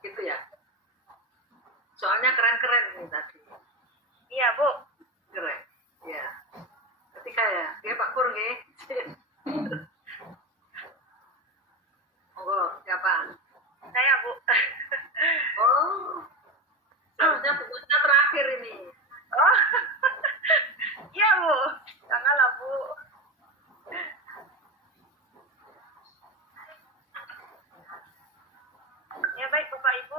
gitu ya. Soalnya keren-keren nih tadi. Iya, Bu. Keren. Ya. Ketika ya, dia Pak Pur nggih. Monggo, siapa? Saya, Bu. Oh. Seharusnya bukunya terakhir ini. Oh. Iya, Bu. Janganlah, Bu. Ya baik, Bapak Ibu.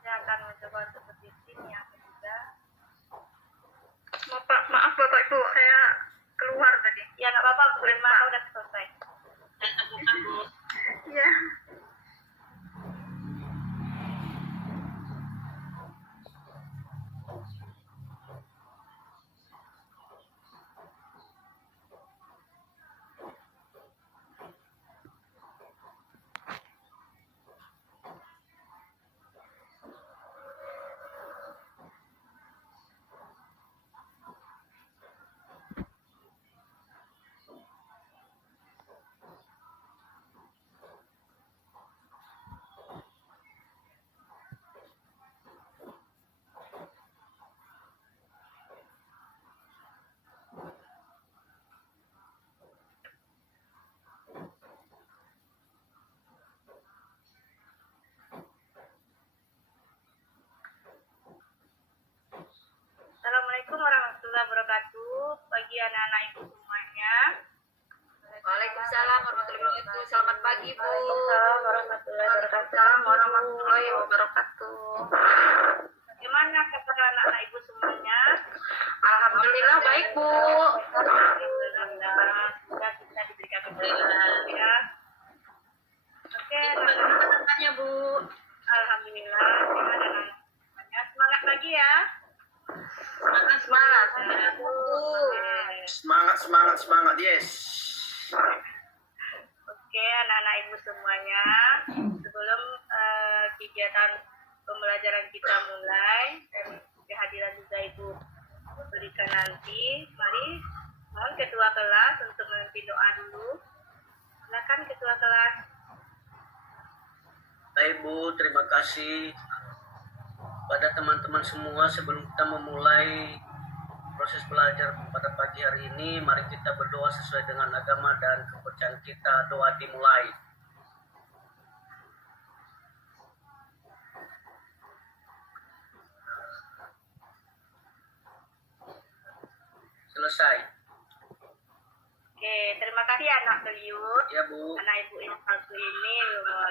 Saya akan mencoba untuk berbincang yang ketiga. Maaf Bapak Ibu, saya keluar tadi. Ya nggak apa-apa, Bu. Maka udah selesai. Iya. Assalamualaikum warahmatullahi wabarakatuh. Bagi anak-anak Ibu semuanya. Waalaikumsalam warahmatullahi wabarakatuh. Selamat pagi, Bu. Waalaikumsalam warahmatullahi wabarakatuh. Waalaikumsalam warahmatullahi wabarakatuh. Bagaimana kabar anak-anak Ibu semuanya? Alhamdulillah baik Bu. Alhamdulillah. Semoga kita diberikan keberkahan ya. Oke, Tanya Bu. alhamdulillah. Sehat anak-anaknya. Semangat lagi ya. Semangat. Semangat, yes. Oke, anak-anak Ibu semuanya. Sebelum kegiatan pembelajaran kita mulai dan kehadiran juga Ibu berikan nanti, mari mohon ketua kelas untuk memimpin doa dulu. Silakan ketua kelas. Baik Bu, terima kasih pada teman-teman semua. Sebelum kita memulai proses belajar pada pagi hari ini, mari kita berdoa sesuai dengan agama dan kepercayaan kita. Doa dimulai. Selesai. Oke, terima kasih anak beliau. Ya Bu. Anak Ibu yang satu ini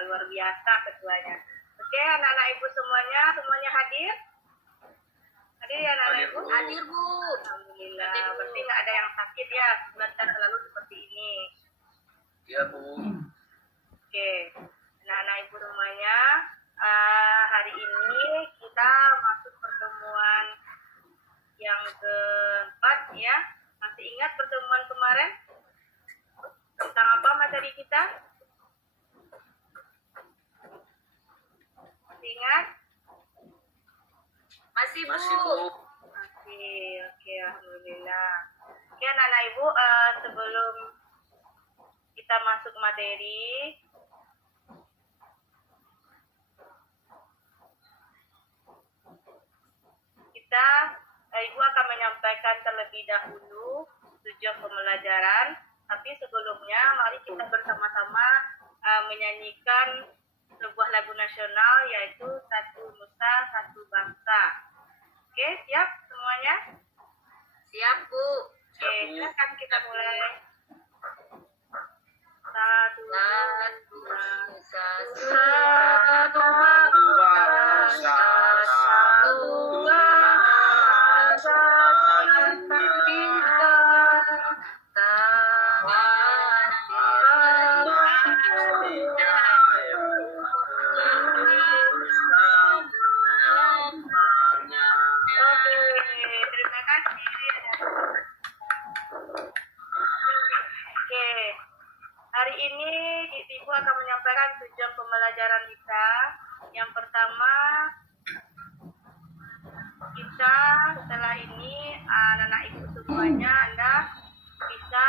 luar biasa ketuanya. Oke, anak-anak Ibu semuanya hadir? Hadir ya anak-anak Ibu? Hadir, Bu. Alhamdulillah. Hadir, Bu. Berarti nggak ada yang sakit ya, belajar selalu seperti ini. Ya Bu. Oke, anak-anak Ibu semuanya, hari ini kita masuk pertemuan yang keempat ya. Masih ingat pertemuan kemarin? Tentang apa materi kita? Masih ingat? Masih, Bu. Masih Bu. Masih, oke, alhamdulillah. Oke, anak-anak Ibu, sebelum kita masuk materi, Ibu akan menyampaikan terlebih dahulu tujuan pembelajaran. Tapi sebelumnya, mari kita bersama-sama menyanyikan sebuah lagu nasional, yaitu Satu Nusa, Satu Bangsa. Oke, siap semuanya? Siap, Bu. Oke, silakan kita mulai. Satu, Nusa, Satu bangsa, satu bangsa kita. terima kasih. Oke, hari ini Ibu akan menyampaikan tujuan pembelajaran kita. Yang pertama, kita setelah ini anak-anak Ibu semuanya Anda bisa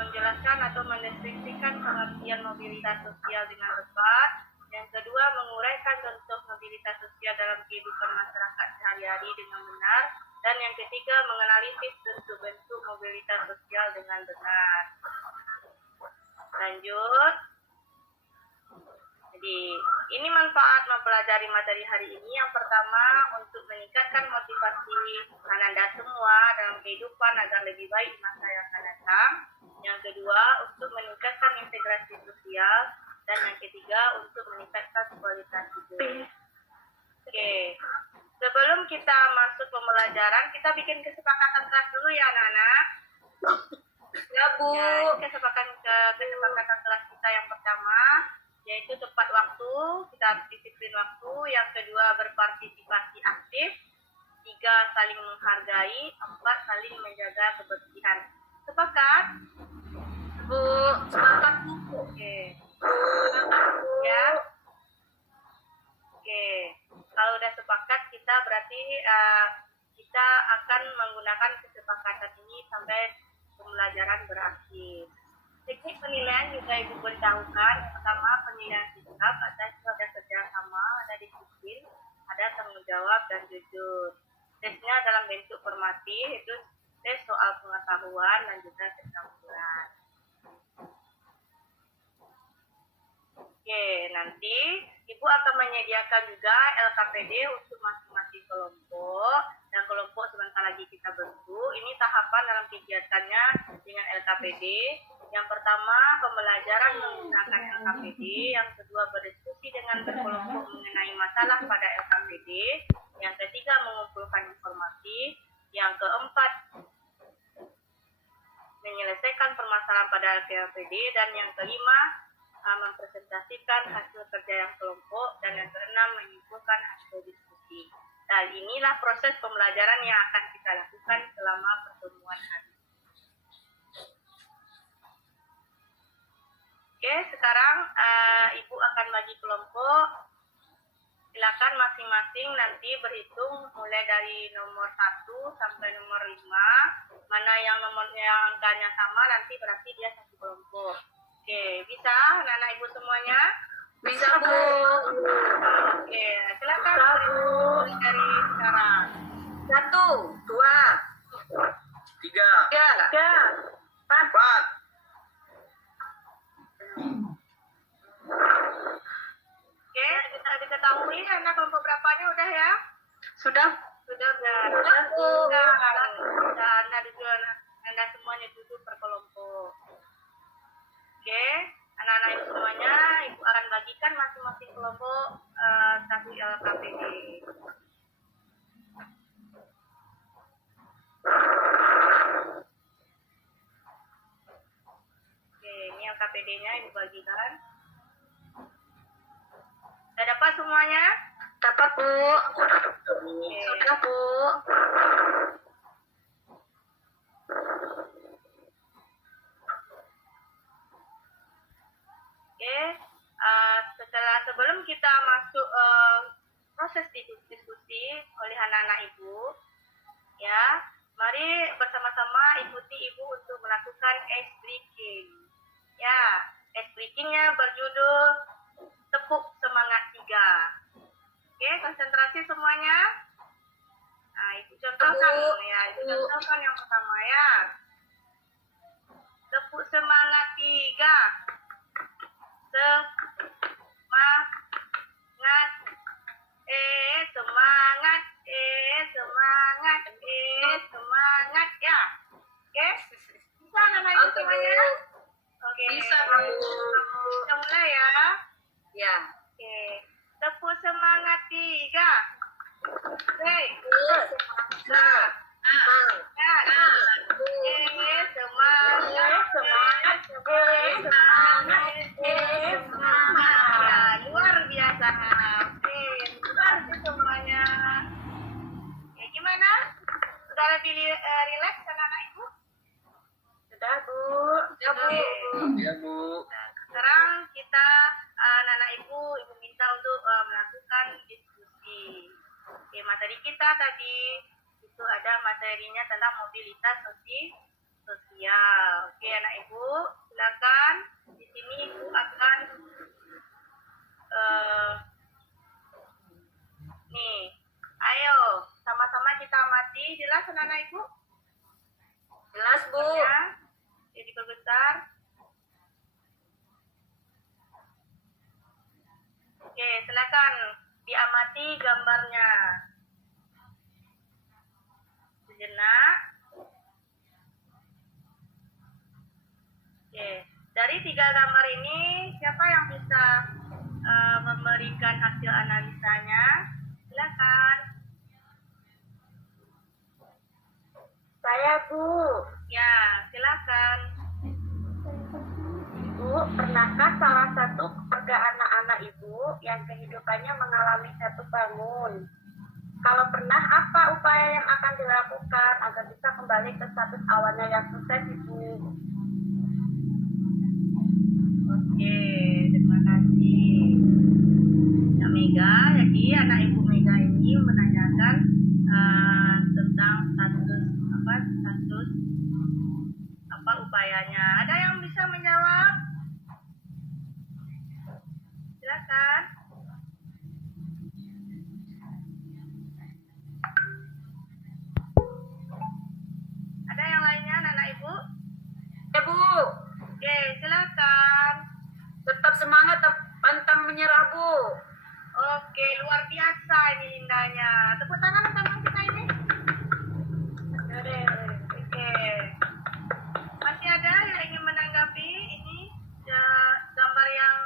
menjelaskan atau mendeskripsikan pengertian mobilitas sosial dengan tepat. Yang kedua, menguraikan contoh mobilitas sosial dalam kehidupan masyarakat sehari-hari dengan benar. Dan yang ketiga, menganalisis bentuk-bentuk mobilitas sosial dengan benar. Lanjut. Jadi, ini manfaat mempelajari materi hari ini. Yang pertama, untuk meningkatkan motivasi Anda semua dalam kehidupan agar lebih baik di masa yang akan datang. Yang kedua, untuk meningkatkan integrasi sosial. Dan yang ketiga, untuk meningkatkan kualitas hidup. Oke. Sebelum kita masuk pembelajaran, kita bikin kesepakatan kelas dulu ya, anak-anak. Ya, Bu. Ya, ini kesepakatan kelas kita yang pertama, yaitu tepat waktu, kita harus disiplin waktu. Yang kedua, berpartisipasi aktif. 3, saling menghargai. 4, saling menjaga kebersihan. Sepakat? Bu, sepakat, Bu. Oke. Sepakat, Bu. Ya. Oke. Kalau udah sepakat, kita berarti kita akan menggunakan kesepakatan ini sampai pembelajaran berakhir. Teknik penilaian juga Ibu beritahukan. Yang pertama, penilaian sikap, ada kerjasama, ada disiplin, ada tanggung jawab dan jujur. Tesnya dalam bentuk formatif, itu tes soal pengetahuan dan juga keterampilan. Oke, nanti Ibu akan menyediakan juga LKPD untuk masing-masing kelompok, dan kelompok sebentar lagi kita bentuk. Ini tahapan dalam kegiatannya dengan LKPD. Yang pertama, pembelajaran menggunakan LKPD. Yang kedua, berdiskusi dengan berkelompok mengenai masalah pada LKPD. Yang ketiga, mengumpulkan informasi. Yang keempat, menyelesaikan permasalahan pada LKPD. Dan yang kelima, mempresentasikan hasil kerja yang kelompok. Dan yang keenam, menyimpulkan hasil diskusi. Dan inilah proses pembelajaran yang akan kita lakukan selama pertemuan hari. Oke, sekarang Ibu akan bagi kelompok. Silakan masing-masing nanti berhitung mulai dari nomor 1 sampai nomor 5. Mana yang nomornya angkanya sama nanti berarti dia satu kelompok. Oke, bisa anak-anak Ibu semuanya? Bisa, Bu. Oke, silakan mulai dari sekarang. 1, 2, 3, 3, 4. Oke, kita diketahui anak kelompok berapanya udah ya? Sudah. Sudah kan? Sudah, Bu. Sudah, Anda semuanya duduk per kelompok. Oke, anak-anak Ibu semuanya, Ibu akan bagikan masing-masing kelompok satu LKPD. Oke, ini LKPD-nya Ibu bagikan. Sudah dapat semuanya? Dapat, Bu. Oke. Sudah, Bu. Oke, sebelum kita masuk proses diskusi oleh anak-anak Ibu, ya, mari bersama-sama ikuti Ibu untuk melakukan ice breaking. Ya, ice breakingnya berjudul Tepuk Semangat 3. Oke, konsentrasi semuanya. Nah, Ibu contohkan, ya, Ibu contohkan yang pertama ya. Tepuk semangat 3. Semangat, semangat, semangat, semangat, ya. Oke, bisa anak-anak Ibu Oke, semuanya? Bu. Oke, Bisa, Bu. kita mulai ya. Ya. Oke, tepuk semangat 3. Oke, Nah. semangat, semangat, semangat. Ya, luar biasa. Oke, luar biasa semuanya. Oke, gimana? Sudah lebih rileks anak-anak Ibu? Sudah, Bu. Sudah, Bu. Ya, Bu. Sekarang kita anak-anak Ibu minta untuk melakukan diskusi. Oke, materi kita tadi itu ada materinya tentang mobilitas sosial. Oke, anak Ibu silakan. Di sini Ibu akan anak ibu? Jelas, Bu. Ya, jadi diperbesar. Oke, silakan diamati gambarnya. Sejenak. Oke, dari 3 gambar ini siapa yang bisa memberikan hasil analisanya? Silakan. Saya, Bu. Ya, silakan. Bu, pernahkah salah satu keluarga anak-anak Ibu yang kehidupannya mengalami jatuh bangun? Kalau pernah, apa upaya yang akan dilakukan agar bisa kembali ke status awalnya yang sukses, Ibu? Oke, terima kasih. Ya, Mega, jadi anak Ibu Mega ini menanyakan tentang status apa upayanya. Ada yang bisa menjawab? Silakan. Ada yang lainnya, anak Ibu? Ya, Bu. Oke, silakan. Tetap semangat, pantang menyerah, Bu. Oke, luar biasa ini indahnya. Tepuk tangan teman kita ini. Oke. Masih ada yang ingin menanggapi ini gambar yang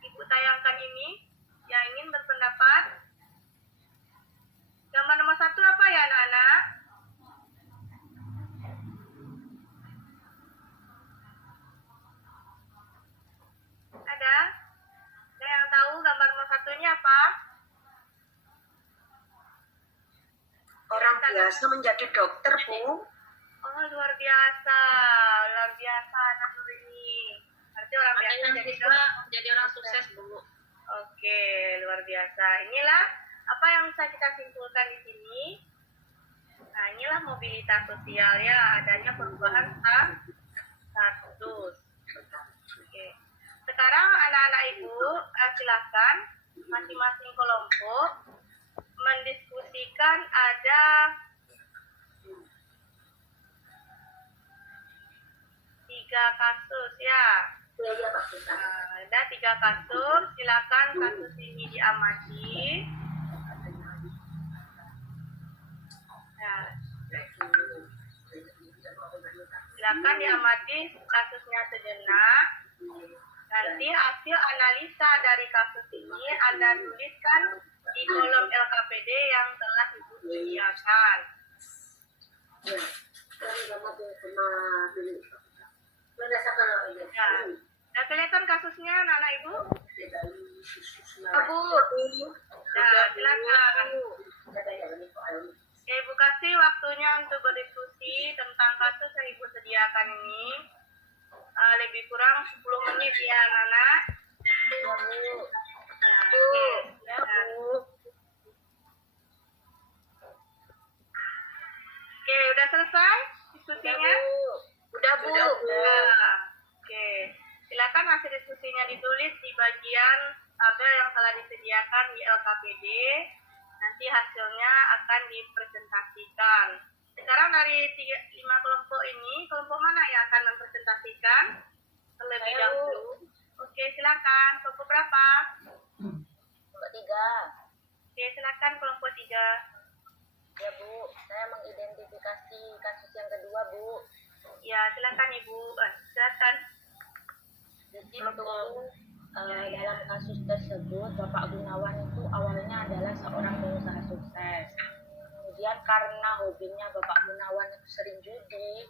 Ibu tayangkan ini? Yang ingin berpendapat? Gambar nomor 1 apa ya, anak-anak? Ada? Ada yang tahu gambar nomor 1-nya apa? Orang biasa menjadi dokter, Bu. Oh, luar biasa anak Nur ini. Berarti orang biasa jadi orang sukses, Bu. Oke, luar biasa. Inilah apa yang bisa kita simpulkan di sini. Nah, inilah mobilitas sosial ya, adanya perubahan status. Oke. Sekarang anak-anak Ibu, silakan masing-masing kelompok mendiskusikan ada 3 kasus ya. Nah, ada 3 kasus, silakan kasus ini diamati. Nah, silakan diamati kasusnya sejenak. Nanti hasil analisa dari kasus ini Anda tuliskan di kolom LKPD yang telah Ibu sediakan. Nah, kelihatan kasusnya, anak Ibu? Bu. Nah, silakan. Ibu kasih waktunya untuk berdiskusi tentang kasus yang Ibu sediakan ini. Lebih kurang 10 menit ya, anak-anak. Nah, oke. Ya, Bu. Oke, udah selesai diskusinya? Udah, Bu. Nah, oke. Silakan hasil diskusinya ditulis di bagian tabel yang telah disediakan di LKPD. Nanti hasilnya akan dipresentasikan. Sekarang dari 5 kelompok ini, kelompok mana yang akan mempresentasikan terlebih dahulu? Oke, silakan. Kelompok berapa? Kelompok 3. Oke, silakan kelompok 3. Ya, Bu. Saya mengidentifikasi kasus yang kedua, Bu. Ya, silakan Ibu. Silakan. Jadi untuk dalam kasus tersebut, Bapak Gunawan itu awalnya adalah seorang pengusaha sukses. Kemudian karena hobinya Bapak Gunawan itu sering judi,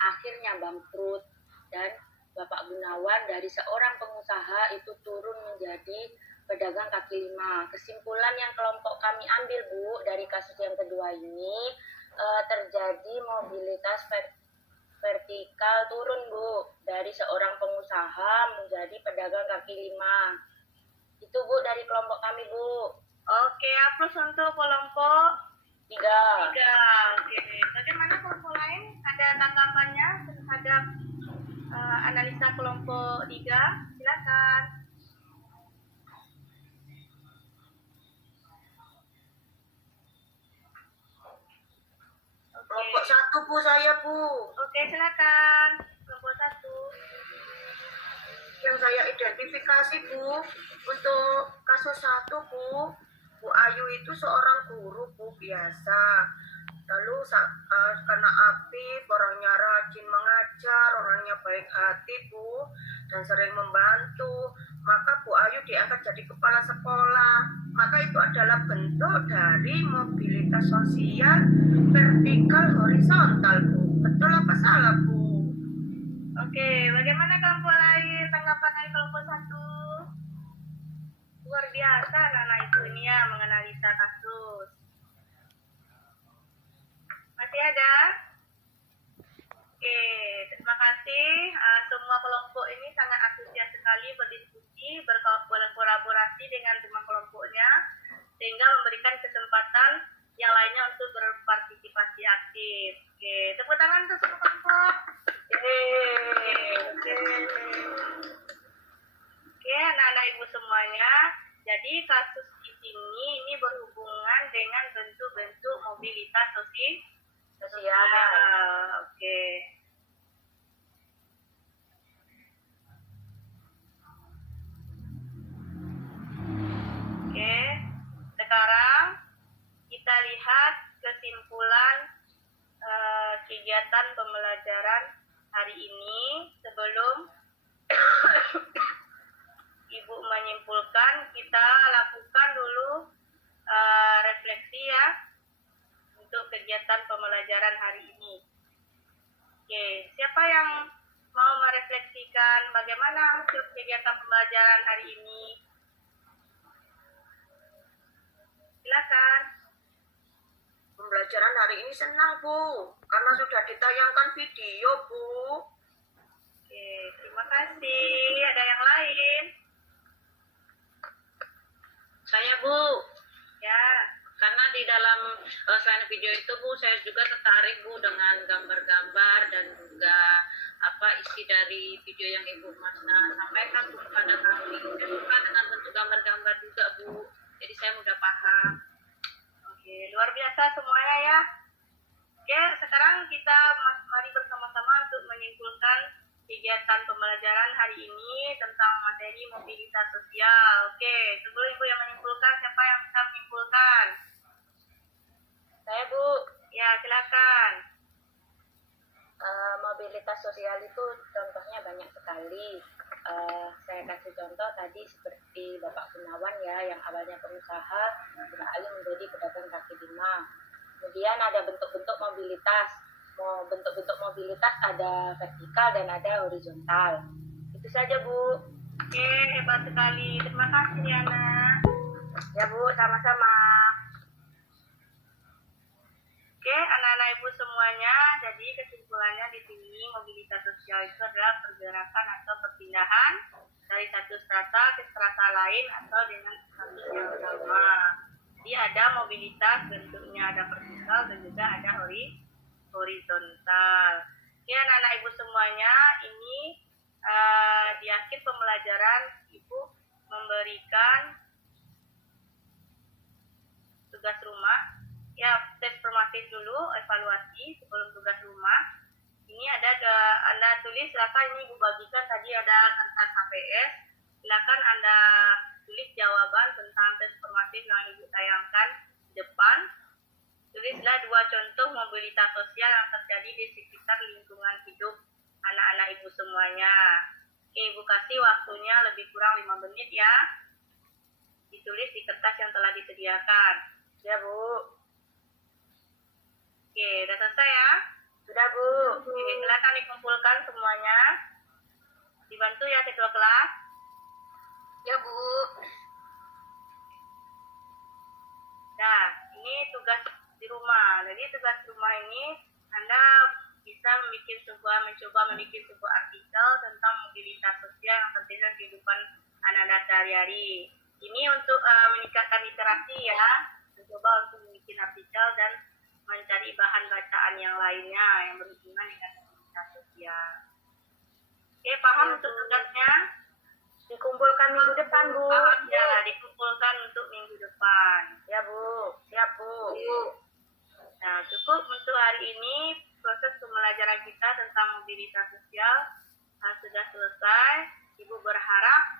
akhirnya bangkrut. Dan Bapak Gunawan dari seorang pengusaha itu turun menjadi pedagang kaki lima. Kesimpulan yang kelompok kami ambil, Bu, dari kasus yang kedua ini, terjadi mobilitas vertikal turun, Bu, dari seorang pengusaha menjadi pedagang kaki lima. Itu, Bu, dari kelompok kami, Bu. Oke, plus untuk kelompok 3. 3. Oke. Bagaimana kelompok lain? Ada tanggapannya terhadap analisa kelompok 3? Silakan. 1 Bu, saya Bu. Oke, silakan. Kelompok 1. Yang saya identifikasi Bu, untuk kasus 1 Bu, Bu Ayu itu seorang guru Bu biasa. Lalu karena aktif, orangnya rajin mengajar, orangnya baik hati Bu, dan sering membantu, maka Bu Ayu diangkat jadi kepala sekolah. Maka itu adalah bentuk dari mobilitas sosial vertikal horizontal Bu. Betul apa salah Bu? Oke, bagaimana kelompok lain tanggapan dari kelompok 1? Luar biasa anak-anak ibu ini ya menganalisa kasus. Masih ada? Oke, terima kasih. Semua kelompok ini sangat antusias sekali berdiskusi, berkolaborasi dengan teman kelompoknya, sehingga memberikan kesempatan yang lainnya untuk berpartisipasi aktif. Oke, tepuk tangan untuk semua kelompok. Oke, anak-anak ibu semuanya. Jadi kasus di sini ini berhubungan dengan bentuk-bentuk mobilitas sosial. Oke. Oke. Sekarang kita lihat kesimpulan kegiatan pembelajaran hari ini. Sebelum Ibu menyimpulkan, kita lakukan dulu refleksi ya untuk kegiatan pembelajaran hari ini. Oke, siapa yang mau merefleksikan bagaimana hasil kegiatan pembelajaran hari ini? Silakan. Pembelajaran hari ini senang Bu, karena sudah ditayangkan video Bu. Oke, terima kasih. Ada yang lain? Saya Bu, Ya. karena di dalam selain video itu Bu, saya juga tertarik Bu dengan gambar-gambar dan juga isi dari video yang Ibu Masna sampaikan Bu kepada kami. Saya suka dengan bentuk gambar-gambar juga Bu, jadi saya mudah paham. Oke, luar biasa semuanya ya. Oke, sekarang kita mari bersama-sama untuk menyimpulkan kegiatan pembelajaran hari ini tentang materi mobilitas sosial. Oke, sebelum Ibu yang menyimpulkan, siapa yang bisa menyimpulkan? Saya Bu, Ya, silakan. mobilitas sosial itu contohnya banyak sekali. Saya kasih contoh tadi seperti Bapak Gunawan ya, yang awalnya pengusaha beralih menjadi pedagang kaki lima. Kemudian ada bentuk-bentuk mobilitas. Bentuk-bentuk mobilitas ada vertikal dan ada horizontal. Itu saja Bu. Oke, hebat sekali. Terima kasih Yana. Ya Bu, sama-sama. Oke, anak-anak Ibu semuanya, jadi kesimpulannya di sini mobilitas sosial itu adalah pergerakan atau perpindahan dari satu strata ke strata lain atau dengan status yang sama. Jadi ada mobilitas, bentuknya ada vertikal dan juga ada horizontal. Oke, anak-anak Ibu semuanya, ini di akhir pembelajaran Ibu memberikan tugas rumah. Ya, tes formatif dulu, evaluasi sebelum tugas rumah. Ini Anda tulis, silakan ini Ibu bagikan, tadi ada kertas HPS. Silakan Anda tulis jawaban tentang tes formatif yang Ibu tayangkan di depan. Tulislah 2 contoh mobilitas sosial yang terjadi di sekitar lingkungan hidup anak-anak Ibu semuanya. Oke, Ibu kasih waktunya lebih kurang 5 menit ya. Ditulis di kertas yang telah disediakan. Ya Bu. Oke, udah selesai ya? Sudah Bu. Oke, silakan dikumpulkan semuanya. Dibantu ya ketua kelas. Ya Bu. Nah, ini tugas di rumah. Jadi tugas rumah ini Anda bisa mencoba membuat sebuah artikel tentang mobilitas sosial yang penting dalam kehidupan anak-anak sehari-hari. Ini untuk meningkatkan literasi ya. Mencoba untuk membuat artikel dan mencari bahan bacaan yang lainnya yang berhubungan dengan mobilitas sosial. Oke, paham Ya, untuk Bu. tugasnya? Dikumpulkan minggu depan Bu. Paham ya, dikumpulkan untuk minggu depan. Ya Bu. Siap Bu. Nah, cukup untuk hari ini proses pembelajaran kita tentang mobilitas sosial sudah selesai. Ibu berharap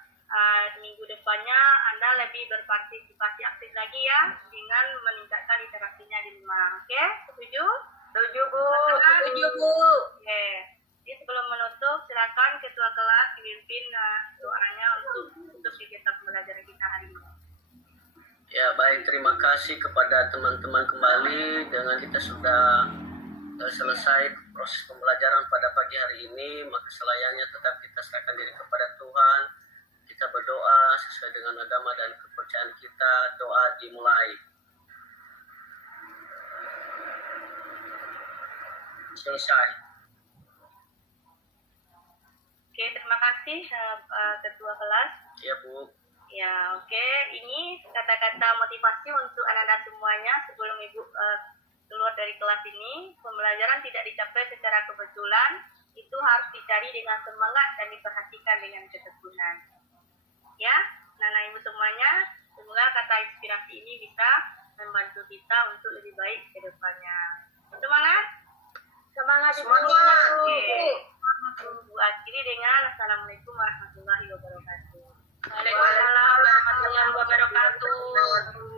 minggu depannya Anda lebih berpartisipasi aktif lagi ya, dengan meningkatkan literasinya di rumah. Oke, setuju? Setuju Bu. Setuju Bu. Oke. Jadi sebelum menutup, silakan ketua kelas pimpin doanya untuk kegiatan pembelajaran kita hari ini. Ya baik, terima kasih kepada teman-teman kembali. Dengan kita sudah selesai proses pembelajaran pada pagi hari ini, maka selayaknya tetap kita serahkan diri kepada Tuhan. Kita berdoa sesuai dengan agama dan kepercayaan kita. Doa dimulai. Selesai. Oke, terima kasih ketua kelas. Ya Bu. Ya, oke. Ini kata-kata motivasi untuk anak-anak semuanya sebelum Ibu keluar dari kelas ini. Pembelajaran tidak dicapai secara kebetulan, itu harus dicari dengan semangat dan diperhatikan dengan ketekunan. Ya, anak-anak Ibu semuanya, semoga kata inspirasi ini bisa membantu kita untuk lebih baik ke depannya. Semangat? Semangat semuanya. Oke. Bu akhiri dengan Assalamualaikum warahmatullahi wabarakatuh. Waalaikumsalam warahmatullahi wabarakatuh.